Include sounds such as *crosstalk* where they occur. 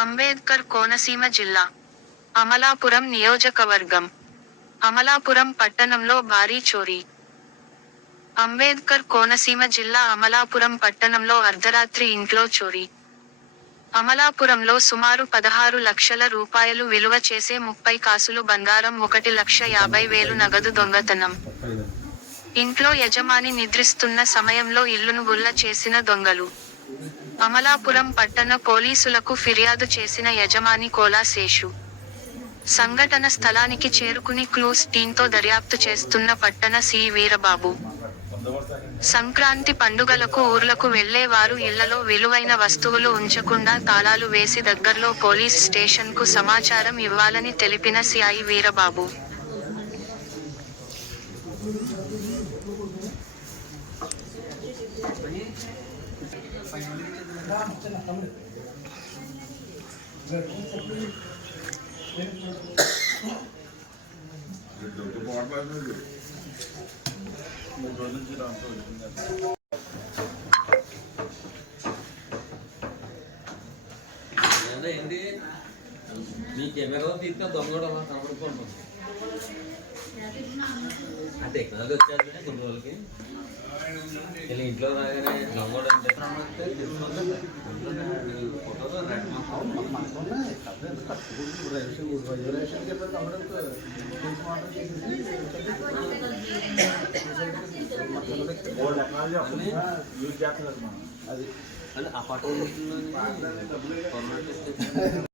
అంబేద్కర్ కోనసీమ జిల్లా అమలాపురం నియోజకవర్గం అమలాపురం పట్టణంలో భారీ చోరీ. అంబేద్కర్ కోనసీమ జిల్లా అమలాపురం పట్టణంలో అర్ధరాత్రి ఇంట్లో చోరీ. అమలాపురంలో సుమారు పదహారు లక్షల రూపాయలు విలువ చేసే ముప్పై కాసులు బంగారం ఒకటి లక్ష యాభై వేలు నగదు దొంగతనం. ఇంట్లో యజమాని నిద్రిస్తున్న సమయంలో ఇల్లును గుల్ల చేసిన దొంగలు. అమలాపురం పట్టణ పోలీసులకు ఫిర్యాదు చేసిన యజమాని కోలా శేషు. సంఘటన స్థలానికి చేరుకుని క్లూస్ టీంతో దర్యాప్తు చేస్తున్న పట్టణ సి వీరబాబు. సంక్రాంతి పండుగలకు ఊర్లకు వెళ్ళే వారు ఇళ్ళలో విలువైన వస్తువులు ఉంచకుండా తాళాలు వేసి దగ్గర్లో పోలీస్ స్టేషన్కు సమాచారం ఇవ్వాలని తెలిపిన సిఐ వీరబాబు. మూడు రోజుల నుంచి ఏంటి? మీ కెమెరా తీస్తే దొంగ కూడా అలా కనపడుకుంటుంది ఆ టెక్నాలజీ వచ్చేది కొన్ని రోజులకి వీళ్ళ ఇంట్లో రాగానే దొంగ కూడా అంటే ఫోటోలో రెడ్ *laughs*